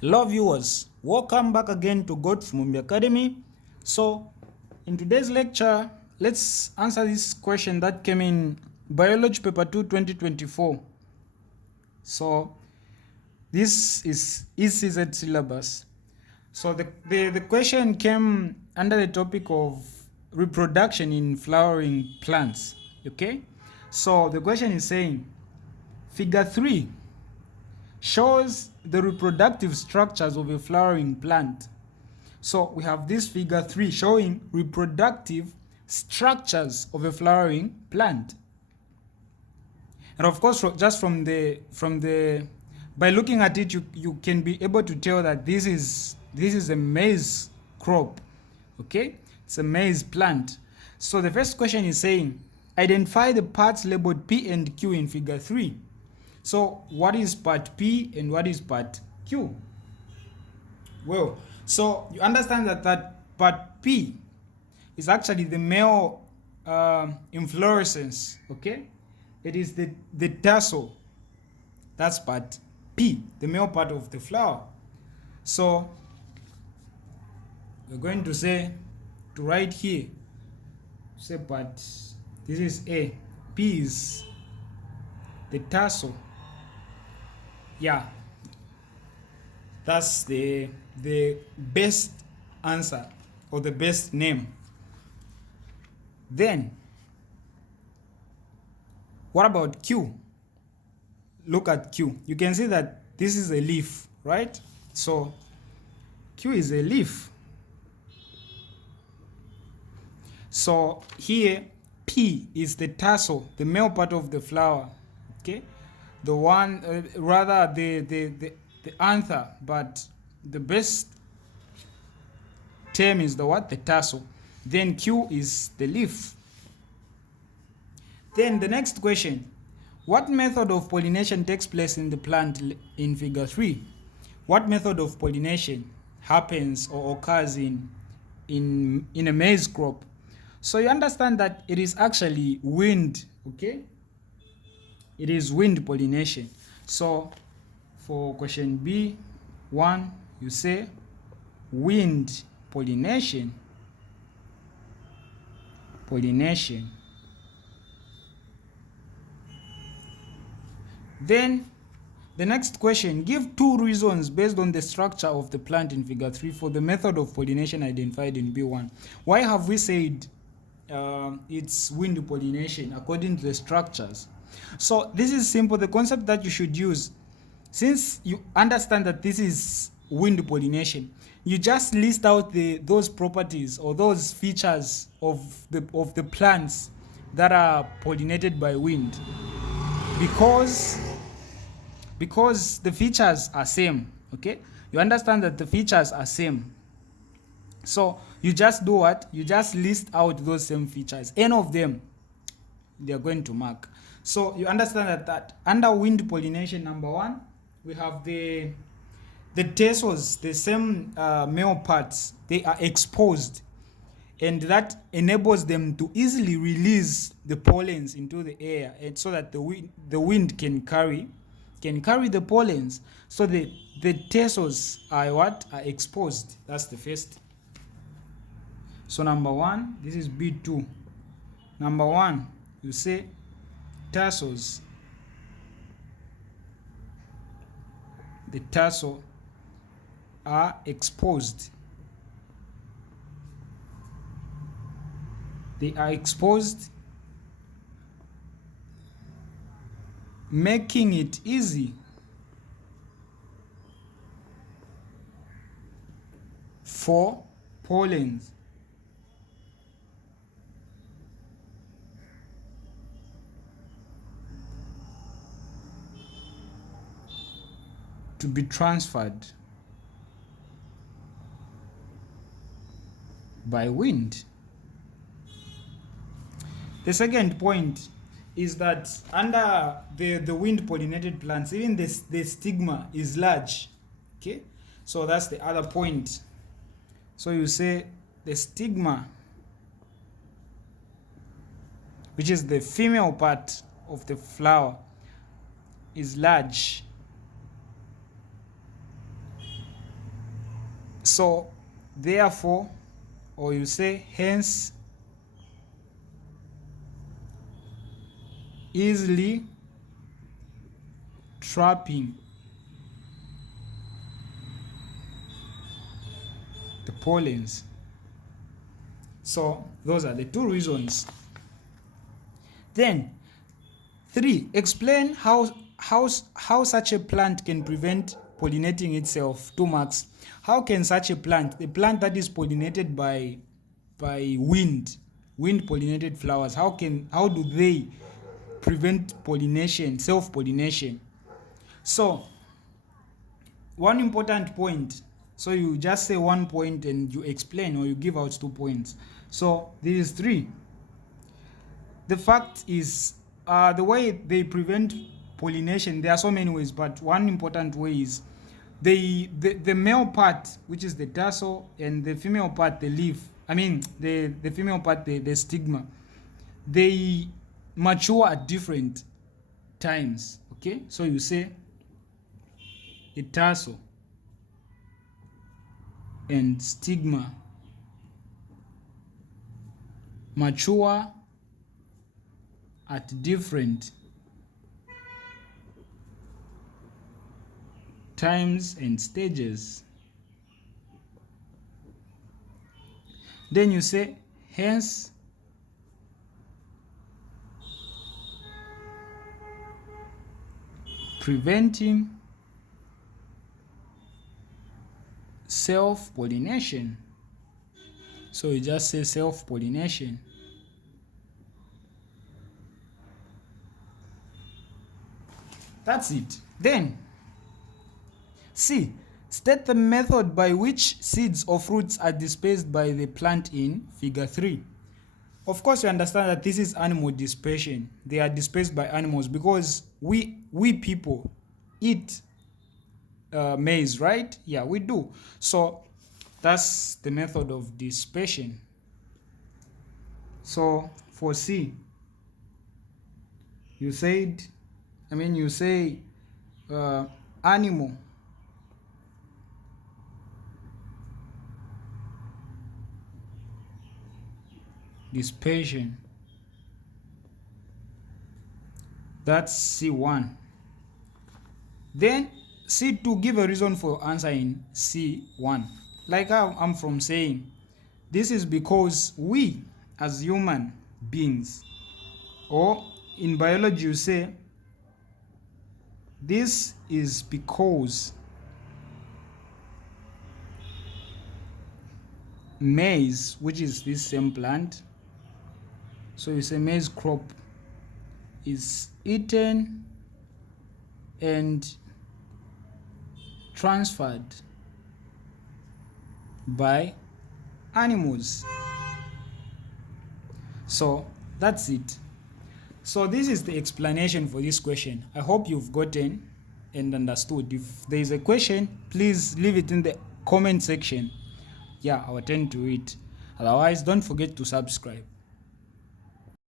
Hello viewers, welcome back again to God from Academy. So in today's lecture, let's answer this question that came in Biology Paper 2 2024. So this is ECZ syllabus. So the question came under the topic of reproduction in flowering plants. Okay, so the question is saying figure 3 shows the reproductive structures of a flowering plant. So we have this figure 3 showing reproductive structures of a flowering plant. And of course, just from the by looking at it, you can be able to tell that this is a maize crop. Okay, it's a maize plant. So the first question is saying identify the parts labeled P and Q in figure 3. So what is part P and what is part Q? Well, so you understand that part P is actually the male inflorescence. Okay, it is the tassel. That's part P, the male part of the flower. So we're going to say, to write here, say part, this is A, P is the tassel. Yeah, that's the best answer or the best name. Then what about Q? Look at Q. You can see that this is a leaf, right? So Q is a leaf. So here P is the tassel, the male part of the flower. Okay, the one rather the anther, but the best term is the what? The tassel. Then Q is the leaf. Then the next question, what method of pollination takes place in the plant in figure 3? What method of pollination happens or occurs in a maize crop? So you understand that it is actually wind. Okay, it is wind pollination. So for question B1, you say wind pollination. Then the next question, give 2 reasons based on the structure of the plant in figure 3 for the method of pollination identified in B1. Why have we said it's wind pollination according to the structures? So this is simple. The concept that you should use, since you understand that this is wind pollination, you just list out those properties or those features of the plants that are pollinated by wind, because the features are same. Okay, you understand that the features are same. So you just do what? You just list out those same features. Any of them, they are going to mark. So you understand that under wind pollination, number 1, we have the tassels, the same male parts, they are exposed, and that enables them to easily release the pollens into the air, and so that the wind can carry the pollens. So the tassels are what? Are exposed. That's the first. So number 1, this is B2. Number 1, you say tassels. The tassel are exposed. They are exposed, making it easy for pollens to be transferred by wind. The second point is that under the wind pollinated plants, even the stigma is large. Okay, so that's the other point. So you say the stigma, which is the female part of the flower, is large. So therefore, or you say hence, easily trapping the pollens. So those are the two reasons. Then 3, explain how such a plant can prevent pollinating itself. 2 marks. How can such a plant, the plant that is pollinated by wind pollinated flowers, how do they prevent pollination, self-pollination? So one important point, so you just say 1 point and you explain, or you give out 2 points. So this is 3. The fact is, the way they prevent pollination, there are so many ways, but one important way is the male part, which is the tassel, and the female part, the leaf, the female part, the stigma, they mature at different times. Okay, so you say the tassel and stigma mature at different times and stages. Then you say hence preventing self-pollination. So you just say self-pollination. That's it. Then C, state the method by which seeds or fruits are dispersed by the plant in figure 3. Of course, you understand that this is animal dispersion. They are dispersed by animals because we people eat maize, right? Yeah, we do. So that's the method of dispersion. So for C, you say animal dispersion. That's C1. Then C2, give a reason for answer in C1. Like I'm from saying, this is because we as human beings, or in biology you say, this is because maize, which is this same plant, so you say maize crop is eaten and transferred by animals. So that's it. So this is the explanation for this question. I hope you've gotten and understood. If there is a question, please leave it in the comment section. Yeah, I'll attend to it. Otherwise, don't forget to subscribe.